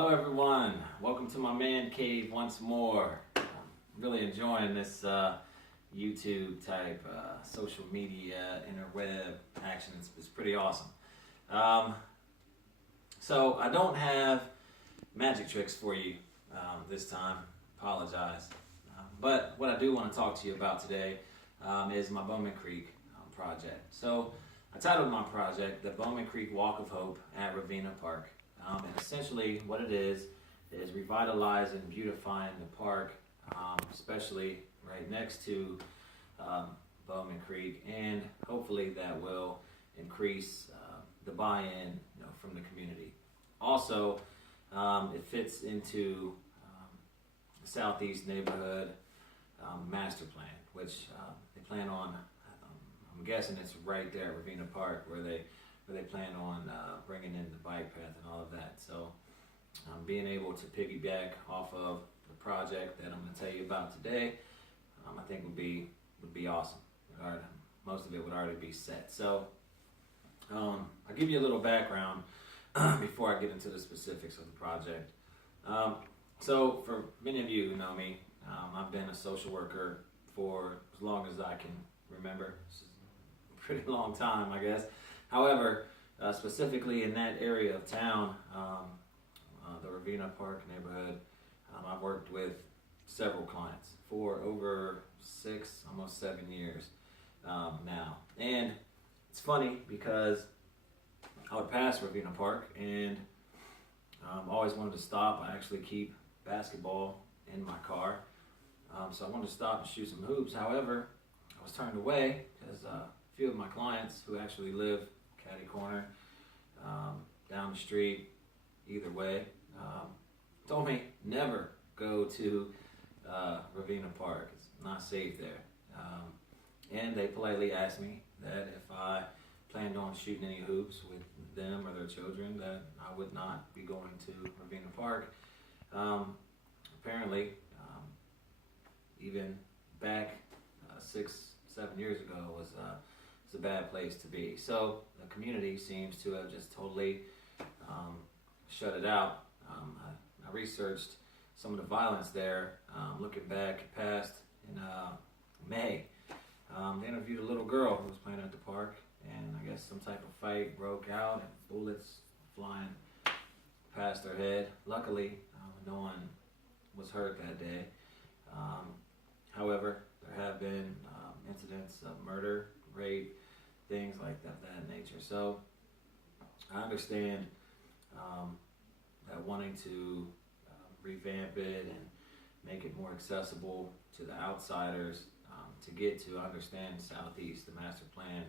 Hello everyone, welcome to my man cave once more. I'm really enjoying this YouTube type social media interweb action. It's pretty awesome. So I don't have magic tricks for you this time, apologize. But what I do want to talk to you about today is my Bowman Creek project. So I titled my project the Bowman Creek Walk of Hope at Ravina Park. And essentially what it is revitalizing and beautifying the park, especially right next to Bowman Creek, and hopefully that will increase the buy-in from the community. Also, it fits into the Southeast Neighborhood Master Plan, which they plan on, I'm guessing it's right there at Ravina Park where they plan on bringing in the bike path and all of that. So being able to piggyback off of the project that I'm going to tell you about today, I think would be awesome. Most of it would already be set. So I'll give you a little background before I get into the specifics of the project. So for many of you who know me, I've been a social worker for as long as I can remember. It's a pretty long time, I guess. However, specifically in that area of town, the Ravina Park neighborhood, I've worked with several clients for over 6, almost 7 years now. And it's funny because I would pass Ravina Park and always wanted to stop. I actually keep basketball in my car, so I wanted to stop and shoot some hoops. However, I was turned away because a few of my clients who actually live catty corner, down the street, either way, told me never go to Ravina Park. It's not safe there. And they politely asked me that if I planned on shooting any hoops with them or their children, that I would not be going to Ravina Park. Apparently, even back 6, 7 years ago was a bad place to be. So the community seems to have just totally shut it out. I researched some of the violence there, looking back past in May. They interviewed a little girl who was playing at the park, and I guess some type of fight broke out and bullets flying past her head. Luckily, no one was hurt that day. However, there have been incidents of murder, rape, things like that nature. So I understand that wanting to revamp it and make it more accessible to the outsiders to get to understand Southeast, the master plan,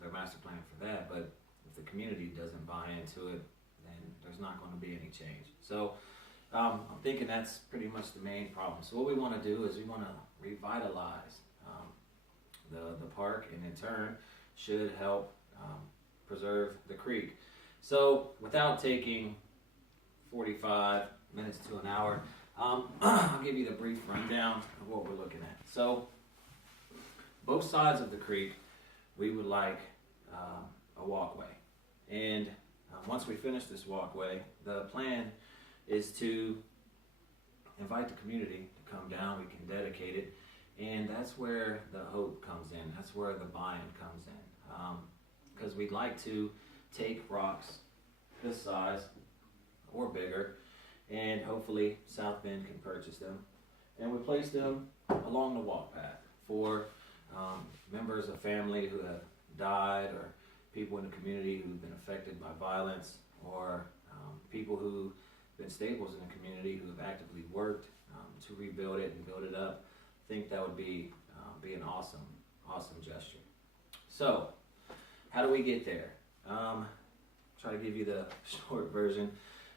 their master plan for that. But if the community doesn't buy into it, then there's not going to be any change. So I'm thinking that's pretty much the main problem. So what we want to do is we want to revitalize the park, and in turn should help preserve the creek. So without taking 45 minutes to an hour, I'll give you the brief rundown of what we're looking at. So both sides of the creek, we would like a walkway. And once we finish this walkway, the plan is to invite the community to come down. We can dedicate it. And that's where the hope comes in. That's where the buy-in comes in. Because we'd like to take rocks this size or bigger, and hopefully South Bend can purchase them. And we place them along the walk path for members of family who have died, or people in the community who've been affected by violence, or people who've been staples in the community who have actively worked to rebuild it and build it up. I think that would be an awesome gesture. So, how do we get there? Try to give you the short version.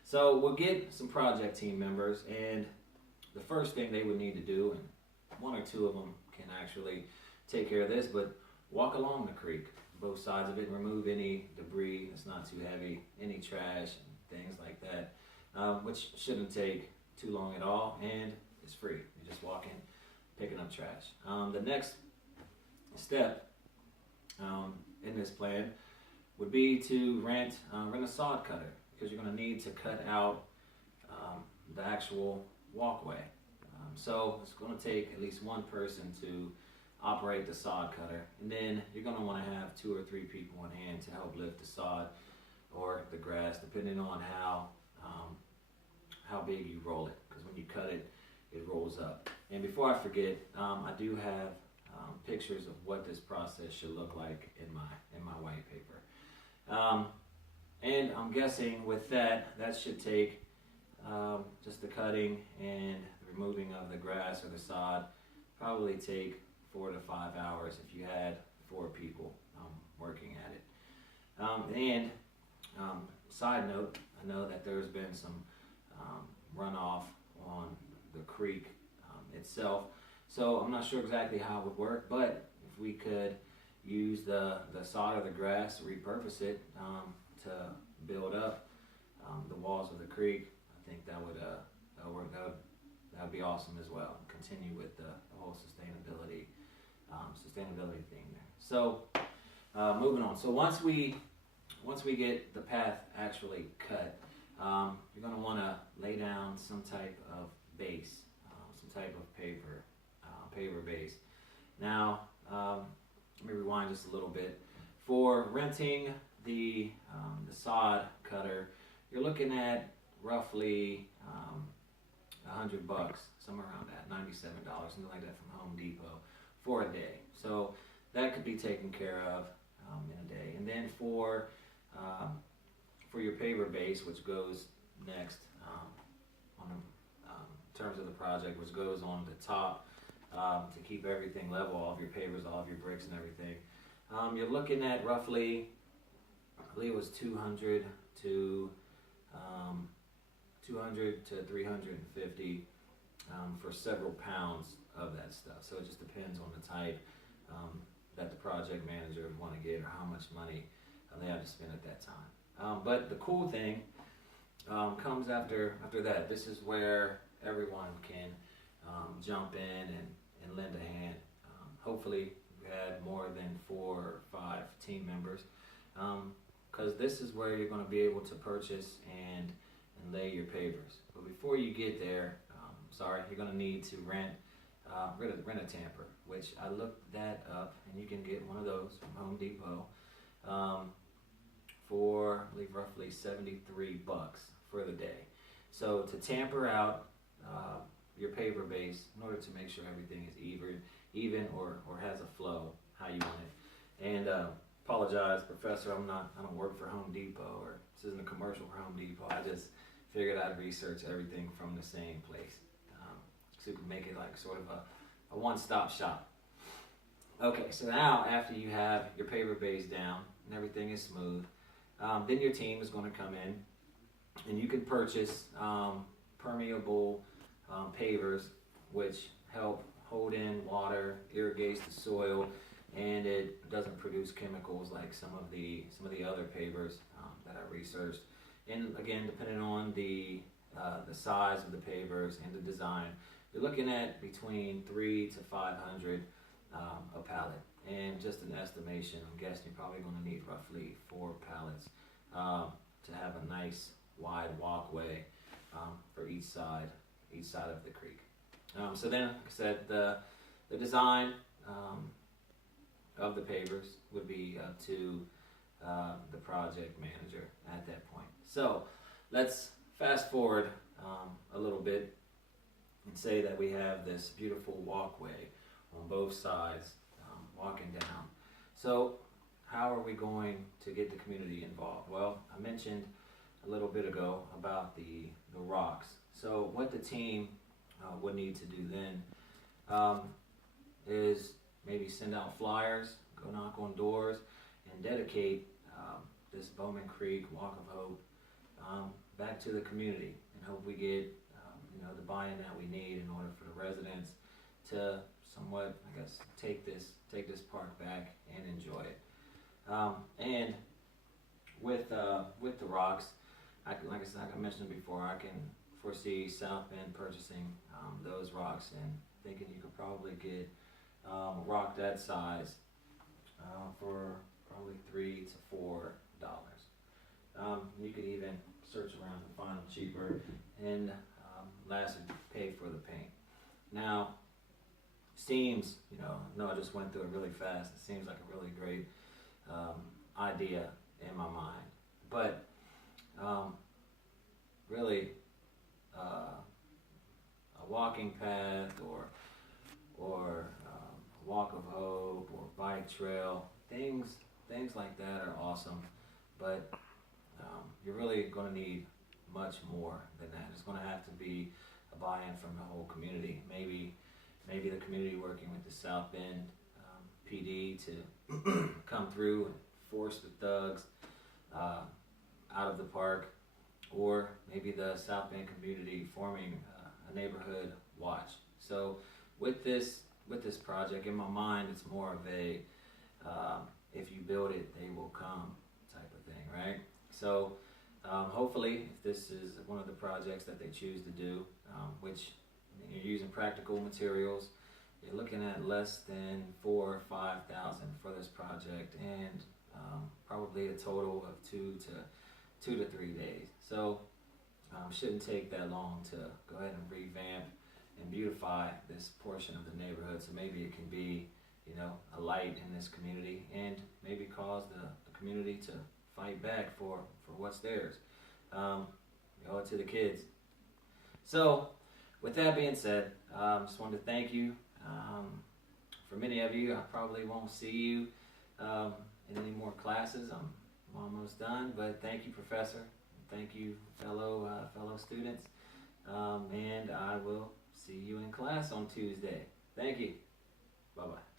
So we'll get some project team members, and the first thing they would need to do, and one or two of them can actually take care of this, but walk along the creek, both sides of it, and remove any debris that's not too heavy, any trash and things like that, which shouldn't take too long at all, and it's free. You just walk in, picking up trash. The next step in this plan would be to rent a sod cutter, because you're going to need to cut out the actual walkway. So it's going to take at least one person to operate the sod cutter, and then you're going to want to have 2 or 3 people on hand to help lift the sod or the grass, depending on how big you roll it. Because when you cut it, it rolls up. And before I forget, I do have pictures of what this process should look like in my white paper. And I'm guessing with that should take just the cutting and removing of the grass or the sod, probably take 4 to 5 hours if you had 4 people working at it. And side note, I know that there's been some runoff on the creek itself, so I'm not sure exactly how it would work, but if we could use the sod or the grass, repurpose it to build up the walls of the creek, I think that would work. That would be awesome as well. Continue with the whole sustainability thing there. So moving on. So once we get the path actually cut, you're going to want to lay down some type of base, some type of paver base. Now, let me rewind just a little bit. For renting the sod cutter, you're looking at roughly $100, somewhere around that, $97, something like that from Home Depot for a day. So that could be taken care of in a day. And then for your paver base, which goes next on the terms of the project, which goes on the top to keep everything level, all of your pavers, all of your bricks and everything, you're looking at roughly, I believe it was 200 to 350 for several pounds of that stuff. So it just depends on the type that the project manager would want to get, or how much money they have to spend at that time. But the cool thing comes after that. This is where everyone can jump in and lend a hand. Hopefully you had more than 4 or 5 team members, because this is where you're going to be able to purchase and lay your pavers. But before you get there, you're going to need to rent a tamper, which I looked that up, and you can get one of those from Home Depot for, I believe, roughly $73 for the day. So to tamper out your paver base, in order to make sure everything is even or has a flow how you want it. And apologize, Professor, I don't work for Home Depot, or this isn't a commercial for Home Depot. I just figured I'd research everything from the same place, so you can make it like sort of a one-stop shop. Okay, so now after you have your paver base down and everything is smooth, then your team is going to come in, and you can purchase permeable pavers, which help hold in water, irrigates the soil, and it doesn't produce chemicals like some of the other pavers that I researched. And again, depending on the size of the pavers and the design, you're looking at between 300 to 500 a pallet. And just an estimation, I'm guessing you're probably going to need roughly 4 pallets to have a nice wide walkway for each side of the creek. So then, like I said, the design of the pavers would be up to the project manager at that point. So let's fast forward a little bit and say that we have this beautiful walkway on both sides walking down. So how are we going to get the community involved? Well, I mentioned a little bit ago about the rocks. So what the team would need to do then is maybe send out flyers, go knock on doors, and dedicate this Bowman Creek Walk of Hope back to the community, and hope we get the buy-in that we need in order for the residents to somewhat, I guess, take this park back and enjoy it. And with the rocks, like I mentioned before, I can foresee South Bend purchasing those rocks, and thinking you could probably get a rock that size for probably $3 to $4. You could even search around and find them cheaper. And last would pay for the paint. Now, seems, no, I just went through it really fast. It seems like a really great idea in my mind. But really, a walking path or a walk of hope or bike trail, things like that are awesome. But you're really going to need much more than that. It's going to have to be a buy-in from the whole community. Maybe the community working with the South Bend PD to come through and force the thugs out of the park, or maybe the South Bend community forming a neighborhood watch. So with this project, in my mind, it's more of a if you build it, they will come type of thing, right? So hopefully, if this is one of the projects that they choose to do, which you're using practical materials, you're looking at less than $4,000 or $5,000 for this project, and probably a total of 2 to 3 days. So shouldn't take that long to go ahead and revamp and beautify this portion of the neighborhood. So maybe it can be, a light in this community, and maybe cause the community to fight back for what's theirs. We owe it to the kids. So, with that being said, just wanted to thank you. For many of you, I probably won't see you in any more classes. I'm almost done, but thank you, Professor. Thank you, fellow students. And I will see you in class on Tuesday. Thank you. Bye-bye.